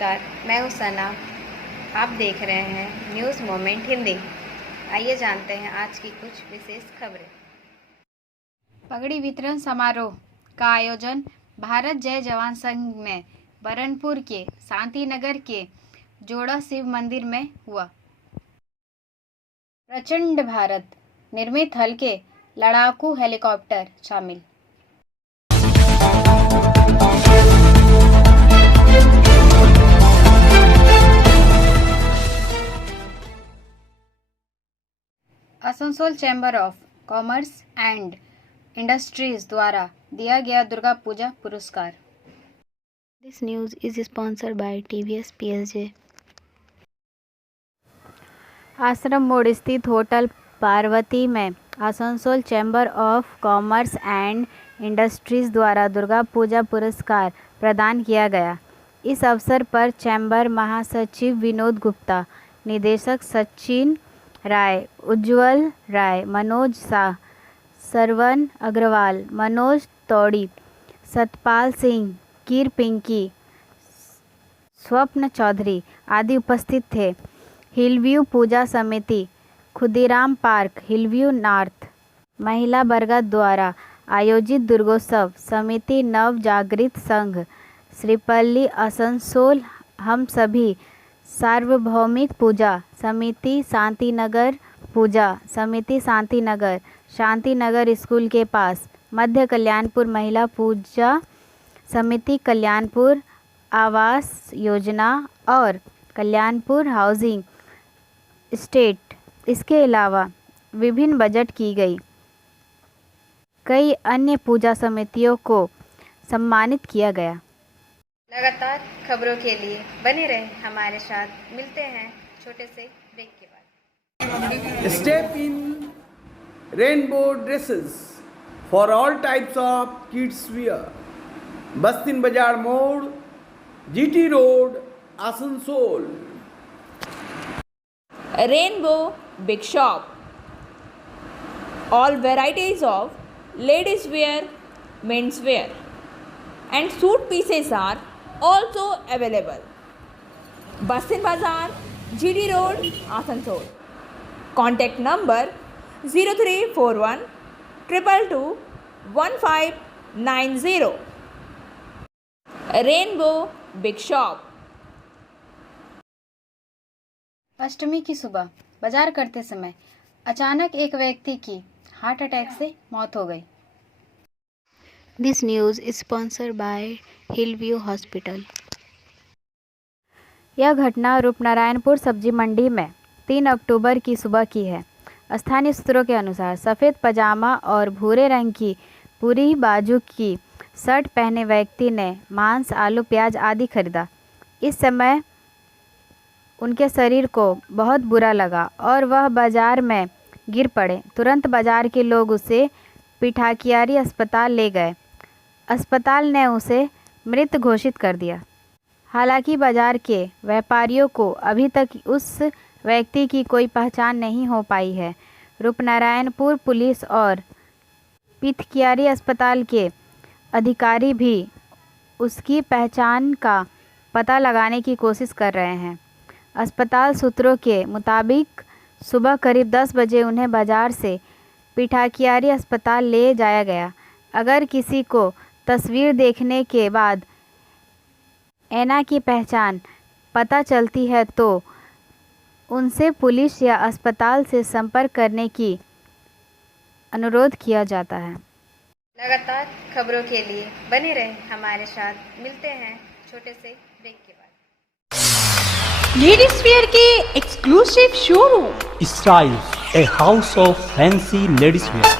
नमस्कार, मैं हूँ सना। आप देख रहे हैं न्यूज़ मोमेंट हिंदी। आइए जानते हैं आज की कुछ विशेष खबरें। पगड़ी वितरण समारोह का आयोजन भारत जय जवान संघ में बरनपुर के शांति नगर के जोड़ा शिव मंदिर में हुआ। प्रचंड भारत निर्मित हल्के लड़ाकू हेलीकॉप्टर शामिल। Asansol chamber of commerce and industries द्वारा दिया गया दुर्गा पूजा पुरस्कार। This news is sponsored by TVS PSJ। आश्रम मोड़ स्थित होटल पार्वती में Asansol chamber of commerce and industries द्वारा दुर्गा पूजा पुरस्कार प्रदान किया गया। इस अवसर पर चैम्बर महासचिव विनोद गुप्ता, निदेशक सचिन राय, उज्ज्वल राय, मनोज शाह, सरवन अग्रवाल, मनोज तौड़ी, सतपाल सिंह, कीर पिंकी, स्वप्न चौधरी आदि उपस्थित थे। हिलव्यू पूजा समिति, खुदीराम पार्क, हिलव्यू नॉर्थ महिला बरगद द्वारा आयोजित दुर्गोत्सव समिति, नव जागृत संघ, श्रीपल्ली आसनसोल, हम सभी सार्वभौमिक पूजा समिति, शांतिनगर पूजा समिति, शांतिनगर, शांतिनगर स्कूल के पास, मध्य कल्याणपुर महिला पूजा समिति, कल्याणपुर आवास योजना और कल्याणपुर हाउसिंग स्टेट। इसके अलावा विभिन्न बजट की गई। कई अन्य पूजा समितियों को सम्मानित किया गया। लगातार खबरों के लिए बने रहें हमारे साथ। मिलते हैं छोटे से ब्रेक के बाद। Step in rainbow dresses for all types of kids wear. Bastin Bazar Mode, GT Road, Asansol. Rainbow Big Shop. All varieties of ladies wear, men's wear and suit pieces are also available. Bastin Bazar, GD Road, Asansol. Contact number 0341 222 1590. Rainbow Big Shop. अष्टमी की सुबह बाजार करते समय अचानक एक व्यक्ति की heart attack से मौत हो गई। This news is sponsored by Hillview hospital. यह घटना रूपनारायणपुर सब्जी मंडी में 3 अक्टूबर की सुबह की है। स्थानीय सूत्रों के अनुसार सफ़ेद पजामा और भूरे रंग की पूरी बाजू की शर्ट पहने व्यक्ति ने मांस, आलू, प्याज आदि खरीदा। इस समय उनके शरीर को बहुत बुरा लगा और वह बाजार में गिर पड़े। तुरंत बाजार के लोग उसे पिठाकियारी अस्पताल ले गए। अस्पताल ने उसे मृत घोषित कर दिया। हालांकि बाजार के व्यापारियों को अभी तक उस व्यक्ति की कोई पहचान नहीं हो पाई है। रूपनारायणपुर पुलिस और पिठकियारी अस्पताल के अधिकारी भी उसकी पहचान का पता लगाने की कोशिश कर रहे हैं। अस्पताल सूत्रों के मुताबिक सुबह करीब 10 बजे उन्हें बाजार से पिठाकियारी अस्पताल ले जाया गया। अगर किसी को तस्वीर देखने के बाद ऐना की पहचान पता चलती है तो उनसे पुलिस या अस्पताल से संपर्क करने की अनुरोध किया जाता है। लगातार खबरों के लिए बने रहें हमारे साथ। मिलते हैं छोटे से ब्रेक के बाद। लेडीज वेयर के exclusive showroom Styles, a house of fancy ladies wear.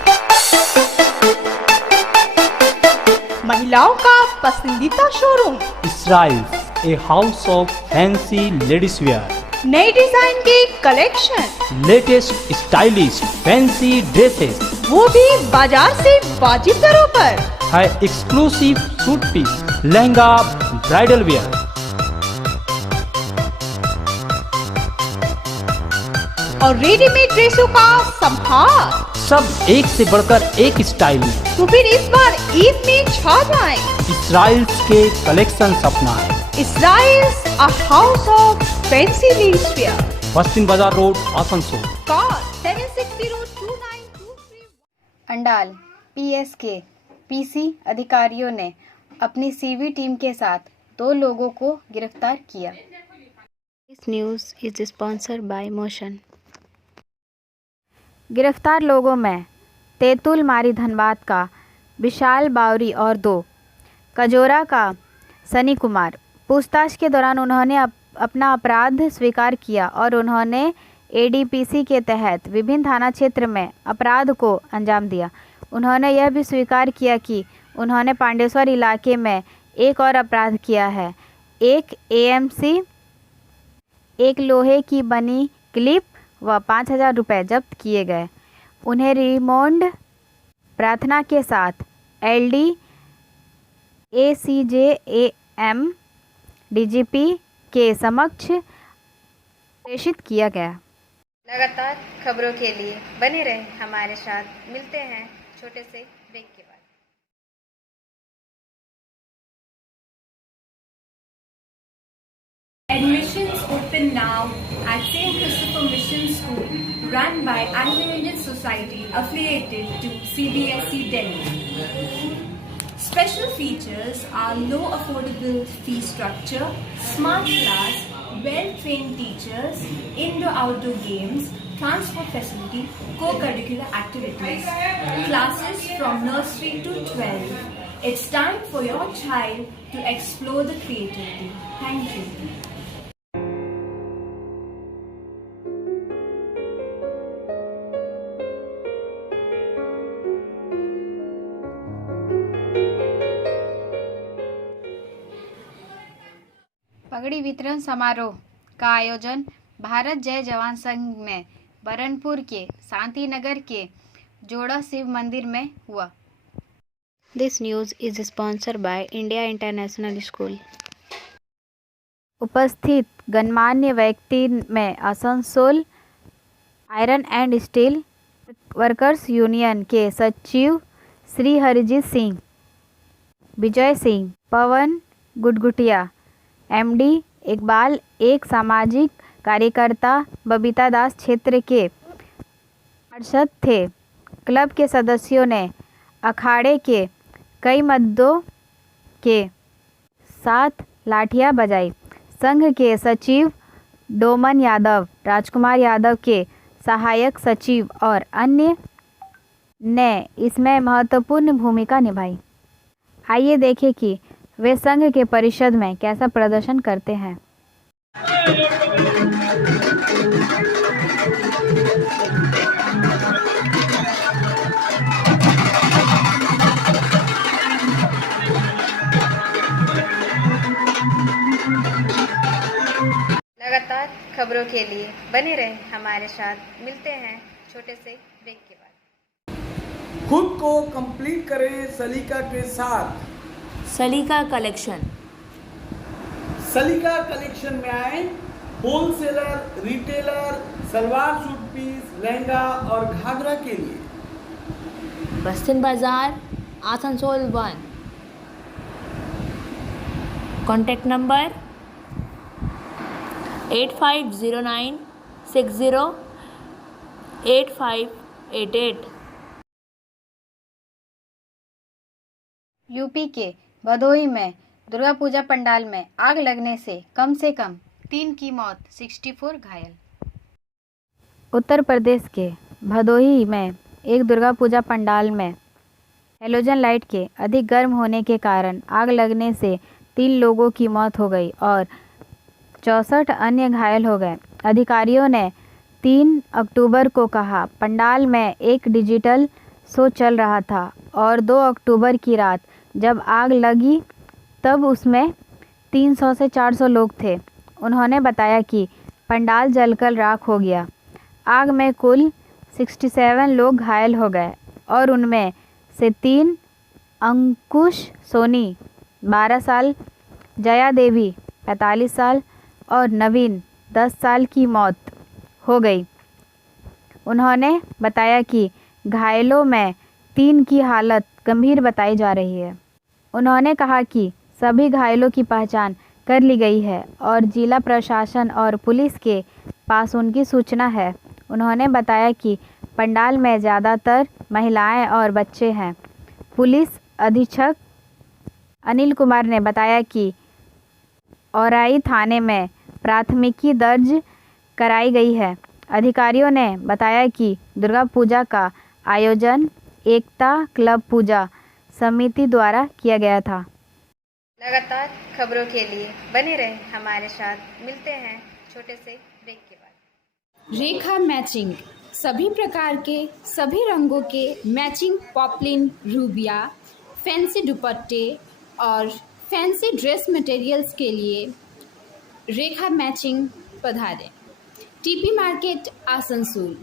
महिलाओं का पसंदीदा showroom Styles, a house of fancy ladies wear. नए डिजाइन के collection, Latest stylish fancy dresses वो भी बाजार से वाजिब दरों पर। है exclusive suit piece, lehenga, bridal wear. और रेडीमेड ड्रेसों का संभार। सब एक से बढ़कर एक स्टाइल में। तो फिर इस बार ईद में छा जाएं। Styles के कलेक्शन अपनाएं। Israel's a house of fancy leisure. बस्तिन बाजार road Asansol. Call 7602923. Andal PSK PC अधिकारियों ने अपनी सीवी टीम के साथ 2 लोगों को गिरफ्तार किया। This news is sponsored by motion. गिरफ्तार लोगों में तेतुल मारी धनबाद का विशाल बावरी और 2 कजोरा का सनी कुमार। पूछताछ के दौरान उन्होंने अपना अपराध स्वीकार किया और उन्होंने एडीपीसी के तहत विभिन्न थाना क्षेत्र में अपराध को अंजाम दिया। उन्होंने यह भी स्वीकार किया कि उन्होंने पांडेश्वर इलाके में एक और अपराध किया है। एक एएमसी, एक लोहे की बनी क्लिप व 5,000 रुपये जब्त किए गए। उन्हें रिमांड प्रार्थना के साथ एलडी एसीजेएम डीजीपी के समक्ष प्रेषित किया गया। लगातार खबरों के लिए बने रहें हमारे साथ। मिलते हैं छोटे से ब्रेक के बाद। Admissions open now at St. Christopher Mission School, run by Anglo-Indian Society affiliated to CBSE Delhi. Special features are low affordable fee structure, smart class, well-trained teachers, indoor-outdoor games, transport facility, co-curricular activities, classes from nursery to 12. It's time for your child to explore the creativity. Thank you. पगड़ी वितरण समारोह का आयोजन भारत जय जवान संघ में बरनपुर के शांति नगर के जोड़ा शिव मंदिर में हुआ। This news is sponsored by India international school. उपस्थित गणमान्य व्यक्ति में Asansol iron and steel workers union के सचिव श्री हरजीत सिंह, विजय सिंह, पवन गुटगुटिया, एमडी इकबाल, एक सामाजिक कार्यकर्ता बबीता दास क्षेत्र के पार्षद थे। क्लब के सदस्यों ने अखाड़े के कई मर्दों के साथ लाठियां बजाई। संघ के सचिव डोमन यादव, राजकुमार यादव के सहायक सचिव और अन्य ने इसमें महत्वपूर्ण भूमिका निभाई। आइए देखें कि वे संघ के परिषद में कैसा प्रदर्शन करते हैं। लगातार खबरों के लिए बने रहें हमारे साथ। मिलते हैं छोटे से ब्रेक के बाद। खुद को कंप्लीट करें सलीका के साथ। सलीका कलेक्शन। सलीका कलेक्शन में आए wholesaler, retailer, salwar suit piece, lehenga और घाघरा के लिए। बस्तिन बाजार आसनसोल 1। Contact number 8509608588। यूपी के भदोही में दुर्गा पूजा पंडाल में आग लगने से कम 3 की मौत, 64 घायल। उत्तर प्रदेश के भदोही में एक दुर्गा पूजा पंडाल में हैलोजन लाइट के अधिक गर्म होने के कारण आग लगने से 3 लोगों की मौत हो गई और 64 अन्य घायल हो गए। अधिकारियों ने 3 अक्टूबर को कहा पंडाल में एक डिजिटल शो चल रहा था और 2 अक्टूबर की रात जब आग लगी तब उसमें 300 से 400 लोग थे। उन्होंने बताया कि पंडाल जलकर राख हो गया। आग में कुल 67 लोग घायल हो गए और उनमें से 3 अंकुश सोनी 12 साल, जया देवी 45 साल और नवीन 10 साल की मौत हो गई। उन्होंने बताया कि घायलों में 3 की हालत गंभीर बताई जा रही है। उन्होंने कहा कि सभी घायलों की पहचान कर ली गई है और जिला प्रशासन और पुलिस के पास उनकी सूचना है। उन्होंने बताया कि पंडाल में ज़्यादातर महिलाएं और बच्चे हैं। पुलिस अधीक्षक अनिल कुमार ने बताया कि औराई थाने में प्राथमिकी दर्ज कराई गई है। अधिकारियों ने बताया कि दुर्गा पूजा का आयोजन एकता क्लब पूजा समिति द्वारा किया गया था। लगातार खबरों के लिए बने रहें हमारे साथ। मिलते हैं छोटे से ब्रेक के बाद। रेखा मैचिंग, सभी प्रकार के सभी रंगों के मैचिंग पॉपलिन, रूबिया, फैंसी दुपट्टे और फैंसी ड्रेस मटेरियल्स के लिए रेखा मैचिंग पधारें। TP market Asansol.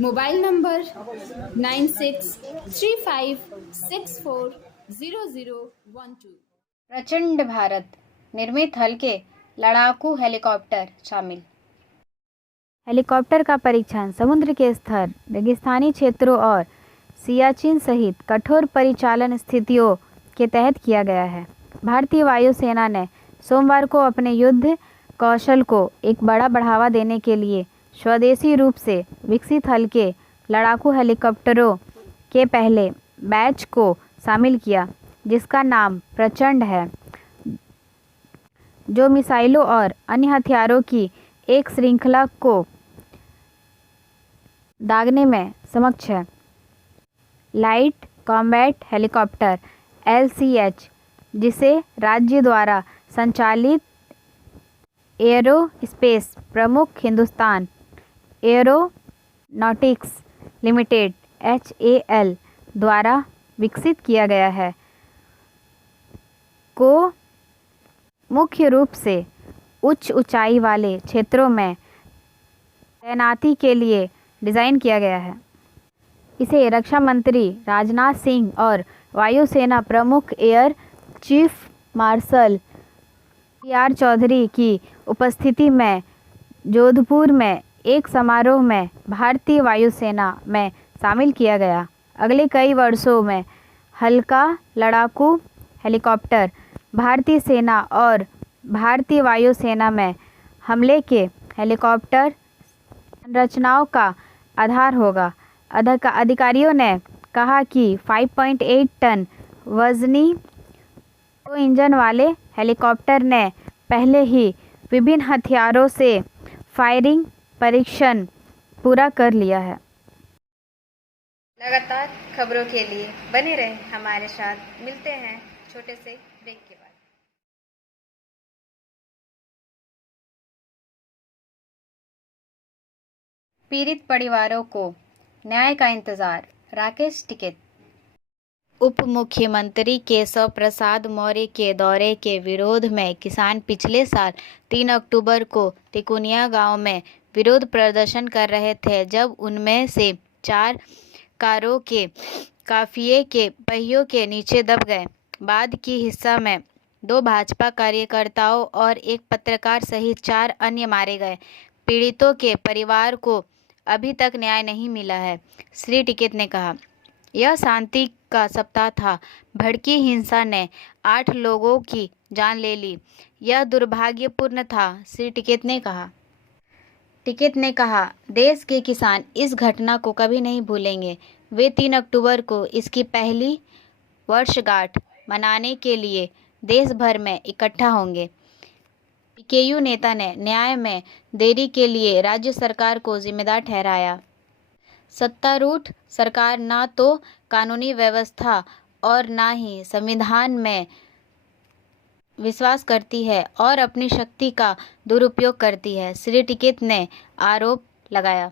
Mobile number 9635640012। Prachand Bharat निर्मित हल्के लड़ाकू हेलीकॉप्टर शामिल। हेलीकॉप्टर का परीक्षण समुद्र के स्तर, रेगिस्तानी क्षेत्रों और सियाचिन सहित कठोर परिचालन स्थितियों के तहत किया गया है। भारतीय वायुसेना ने सोमवार को अपने युद्ध कौशल को एक बड़ा बढ़ावा देने के लिए स्वदेशी रूप से विकसित हल्के लड़ाकू हेलीकॉप्टरों के पहले बैच को शामिल किया, जिसका नाम प्रचंड है, जो मिसाइलों और अन्य हथियारों की एक श्रृंखला को दागने में सक्षम है। लाइट कॉम्बैट हेलीकॉप्टर LCH, जिसे राज्य द्वारा संचालित एरोस्पेस प्रमुख हिंदुस्तान एरोनॉटिक्स लिमिटेड HAL द्वारा विकसित किया गया है, को मुख्य रूप से उच्च ऊंचाई वाले क्षेत्रों में तैनाती के लिए डिज़ाइन किया गया है। इसे रक्षा मंत्री राजनाथ सिंह और वायुसेना प्रमुख air chief marshal PR Chaudhary की उपस्थिति में जोधपुर में एक समारोह में भारतीय वायुसेना में शामिल किया गया। अगले कई वर्षों में हल्का लड़ाकू हेलीकॉप्टर भारतीय सेना और भारतीय वायुसेना में हमले के हेलीकॉप्टर संरचनाओं का आधार होगा। अधिकारियों ने कहा कि 5.8 टन वजनी 2 इंजन वाले हेलीकॉप्टर ने पहले ही विभिन्न हथियारों से फायरिंग परीक्षण पूरा कर लिया है। लगातार खबरों के लिए बने रहें हमारे साथ। मिलते हैं छोटे से ब्रेक के बाद। पीड़ित परिवारों को न्याय का इंतजार, राकेश टिकैत। उप मुख्यमंत्री केशव प्रसाद मौर्य के दौरे के विरोध में किसान पिछले साल 3 अक्टूबर को तिकोनिया गांव में विरोध प्रदर्शन कर रहे थे, जब उनमें से 4 कारों के काफिले के पहियों के नीचे दब गए। बाद की हिस्सा में 2 भाजपा कार्यकर्ताओं और एक पत्रकार सहित 4 अन्य मारे गए। पीड़ितों के परिवार को अभी तक न्याय नहीं मिला है, श्री टिकैत ने कहा। यह शांति का सप्ताह था। भड़की हिंसा ने 8 लोगों की जान ले ली। यह दुर्भाग्यपूर्ण था, श्री टिकैत ने कहा। टिकैत ने कहा, देश के किसान इस घटना को कभी नहीं भूलेंगे। वे 3 अक्टूबर को इसकी पहली वर्षगांठ मनाने के लिए देश भर में इकट्ठा होंगे। PKU नेता ने न्याय में देरी के लिए राज्य सरकार को जिम्मेदार ठहराया। सत्तारूढ़ सरकार न तो कानूनी व्यवस्था और न ही संविधान में विश्वास करती है और अपनी शक्ति का दुरुपयोग करती है, श्री टिकैत ने आरोप लगाया।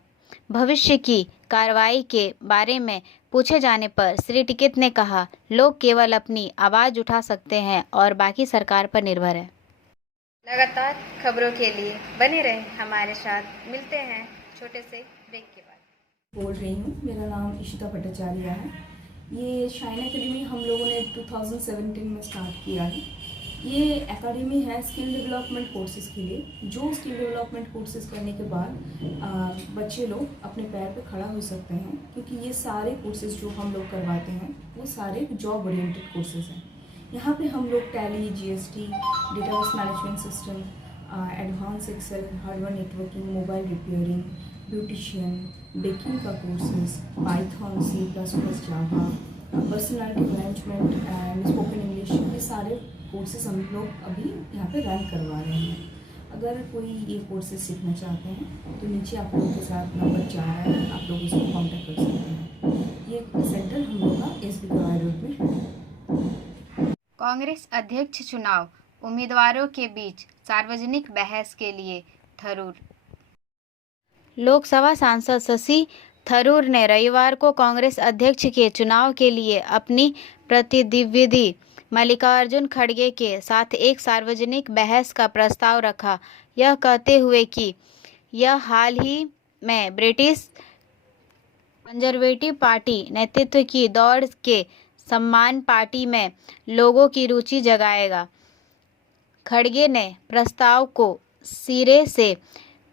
भविष्य की कार्रवाई के बारे में पूछे जाने पर श्री टिकैत ने कहा, लोग केवल अपनी आवाज़ उठा सकते हैं और बाकी सरकार पर निर्भर है। लगातार खबरों के लिए बने रहें हमारे साथ। मिलते हैं छोटे से ब्रेक के बाद। बोल रही हूँ, मेरा नाम इशिता भट्टाचार्य है। ये शाइन एकेडमी हम लोगों ने 2017 में स्टार्ट किया है। ये एकेडमी है स्किल डेवलपमेंट कोर्सेज़ के लिए, जो स्किल डेवलपमेंट कोर्सेज़ करने के बाद बच्चे लोग अपने पैर पे खड़ा हो सकते हैं, क्योंकि ये सारे कोर्सेज़ जो हम लोग करवाते हैं वो सारे जॉब ओरिएंटेड कोर्सेज़ हैं। यहाँ पे हम लोग Tally, GST, database management system, advance Excel, hardware networking, mobile repairing, beautician, baking का courses, Python, C++, Java, personality management and spoken English, ये सारे कोर्सेज हम लोग अभी यहाँ पे रन करवा रहे हैं। अगर कोई ये कोर्सेज सीखना चाहते हैं तो नीचे आप लोगों के साथ नंबर जा रहा है, आप लोग इसको कांटेक्ट कर सकते हैं। ये सेंटर हम लोग का SB गवाई रोड में है। कांग्रेस अध्यक्ष चुनाव उम्मीदवारों के बीच सार्वजनिक बहस के लिए थरूर। लोकसभा सांसद शशि थरूर ने रविवार को कांग्रेस अध्यक्ष के चुनाव के लिए अपनी प्रतिद्वंदी मल्लिकार्जुन खड़गे के साथ एक सार्वजनिक बहस का प्रस्ताव रखा, यह कहते हुए कि यह हाल ही में ब्रिटिश कंजर्वेटिव पार्टी नेतृत्व की दौड़ के सम्मान पार्टी में लोगों की रुचि जगाएगा। खड़गे ने प्रस्ताव को सिरे से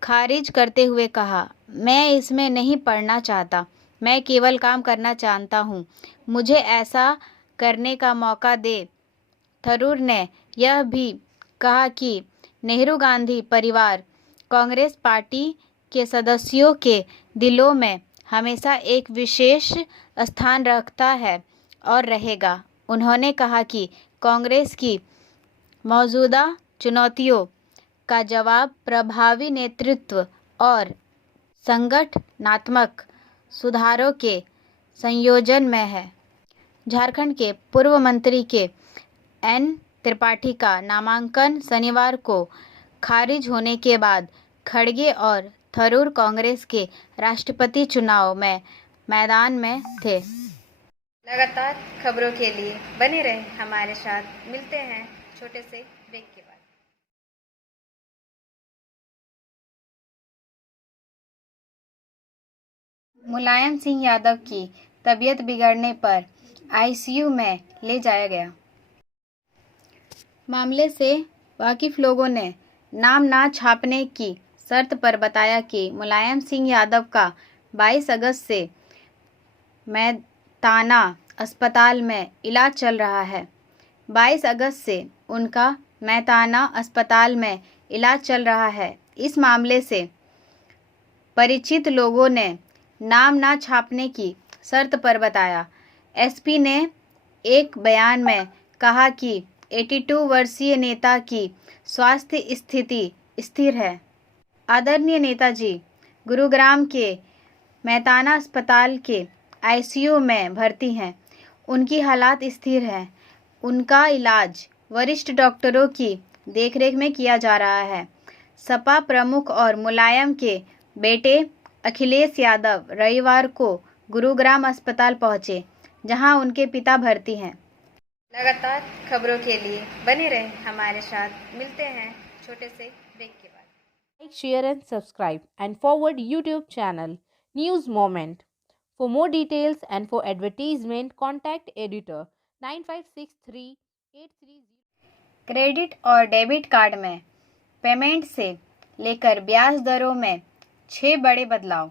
खारिज करते हुए कहा, मैं इसमें नहीं पढ़ना चाहता, मैं केवल काम करना चाहता हूँ, मुझे ऐसा करने का मौका दे। थरूर ने यह भी कहा कि नेहरू गांधी परिवार कांग्रेस पार्टी के सदस्यों के दिलों में हमेशा एक विशेष स्थान रखता है और रहेगा। उन्होंने कहा कि कांग्रेस की मौजूदा चुनौतियों का जवाब प्रभावी नेतृत्व और संगठनात्मक सुधारों के संयोजन में है। झारखंड के पूर्व मंत्री के N त्रिपाठी का नामांकन शनिवार को खारिज होने के बाद खड़गे और थरूर कांग्रेस के राष्ट्रपति चुनाव में मैदान में थे। लगातार खबरों के लिए बने रहें हमारे साथ। मिलते हैं छोटे से ब्रेक के बाद। मुलायम सिंह यादव की तबीयत बिगड़ने पर ICU में ले जाया गया। मामले से वाकिफ लोगों ने नाम ना छापने की शर्त पर बताया कि मुलायम सिंह यादव का 22 अगस्त से मेहताना अस्पताल में इलाज चल रहा है। 22 अगस्त से उनका मेहताना अस्पताल में इलाज चल रहा है। इस मामले से परिचित लोगों ने नाम ना छापने की शर्त पर बताया। SP ने एक बयान में कहा कि 82 वर्षीय नेता की स्वास्थ्य स्थिति स्थिर है। आदरणीय नेताजी गुरुग्राम के मेहताना अस्पताल के ICU में भर्ती हैं। उनकी हालत स्थिर है। उनका इलाज वरिष्ठ डॉक्टरों की देखरेख में किया जा रहा है। सपा प्रमुख और मुलायम के बेटे अखिलेश यादव रविवार को गुरुग्राम अस्पताल पहुंचे, जहां उनके पिता भर्ती हैं। लगातार खबरों के लिए बने रहें हमारे साथ। मिलते हैं छोटे से ब्रेक के बाद। Like, share and subscribe and forward YouTube channel News Moment. For more details and for advertisement, contact editor 956383. Credit और डेबिट कार्ड में पेमेंट से लेकर ब्याज दरों में 6 बड़े बदलाव।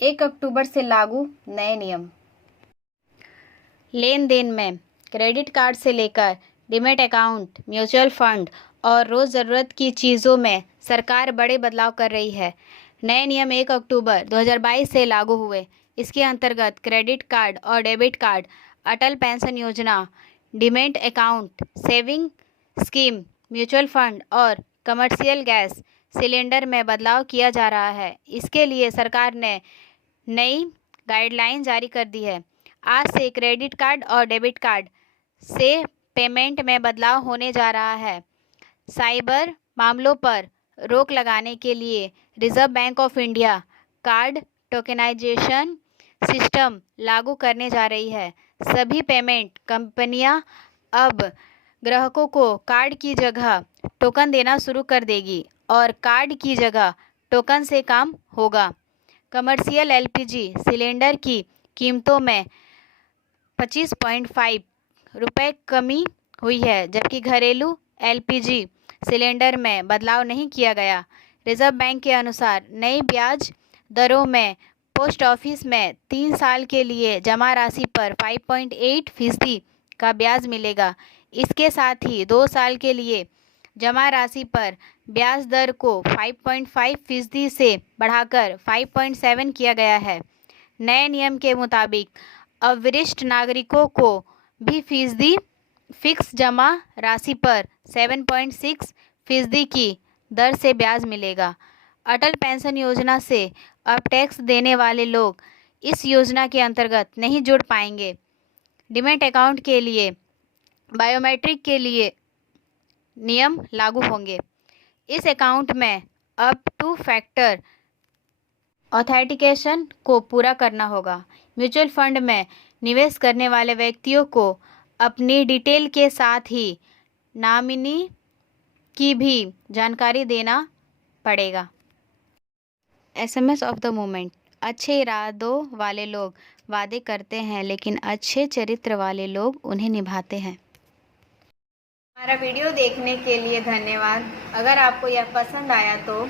1 अक्टूबर से लागू नए नियम। लेन देन में क्रेडिट कार्ड से लेकर डीमैट अकाउंट, म्यूचुअल फंड और रोज़ ज़रूरत की चीज़ों में सरकार बड़े बदलाव कर रही है। नए नियम 1 अक्टूबर 2022 से लागू हुए। इसके अंतर्गत क्रेडिट कार्ड और डेबिट कार्ड, अटल पेंशन योजना, demat account, saving scheme, mutual fund और कमर्शियल गैस सिलेंडर में बदलाव किया जा रहा है। इसके लिए सरकार ने नई गाइडलाइन जारी कर दी है। आज से क्रेडिट कार्ड और डेबिट कार्ड से पेमेंट में बदलाव होने जा रहा है। साइबर मामलों पर रोक लगाने के लिए Reserve Bank of India card tokenization system लागू करने जा रही है। सभी पेमेंट कंपनियां अब ग्राहकों को कार्ड की जगह टोकन देना शुरू कर देगी और कार्ड की जगह टोकन से काम होगा। कमर्शियल LPG सिलेंडर की कीमतों में 25.5 रुपये कमी हुई है, जबकि घरेलू LPG सिलेंडर में बदलाव नहीं किया गया। रिजर्व बैंक के अनुसार नई ब्याज दरों में पोस्ट ऑफिस में 3 साल के लिए जमा राशि पर 5.8% का ब्याज मिलेगा। इसके साथ ही 2 साल के लिए जमा राशि पर ब्याज दर को 5.5% से बढ़ाकर 5.7 किया गया है। नए नियम के मुताबिक अब वरिष्ठ नागरिकों को भी फीसदी फिक्स जमा राशि पर 7.6% की दर से ब्याज मिलेगा। अटल पेंशन योजना से अब टैक्स देने वाले लोग इस योजना के अंतर्गत नहीं जुड़ पाएंगे। डीमैट अकाउंट के लिए बायोमेट्रिक के लिए नियम लागू होंगे। इस अकाउंट में अब 2 फैक्टर ऑथेंटिकेशन को पूरा करना होगा। म्यूचुअल फंड में निवेश करने वाले व्यक्तियों को अपनी डिटेल के साथ ही नॉमिनी की भी जानकारी देना पड़ेगा। SMS of the moment. अच्छे इरादों वाले लोग वादे करते हैं लेकिन अच्छे चरित्र वाले लोग उन्हें निभाते हैं। हमारा वीडियो देखने के लिए धन्यवाद। अगर आपको यह पसंद आया तो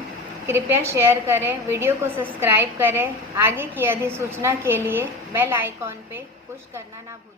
कृपया शेयर करें, वीडियो को सब्सक्राइब करें। आगे की अधिसूचना के लिए बेल आइकॉन पे पुश करना ना भूलें।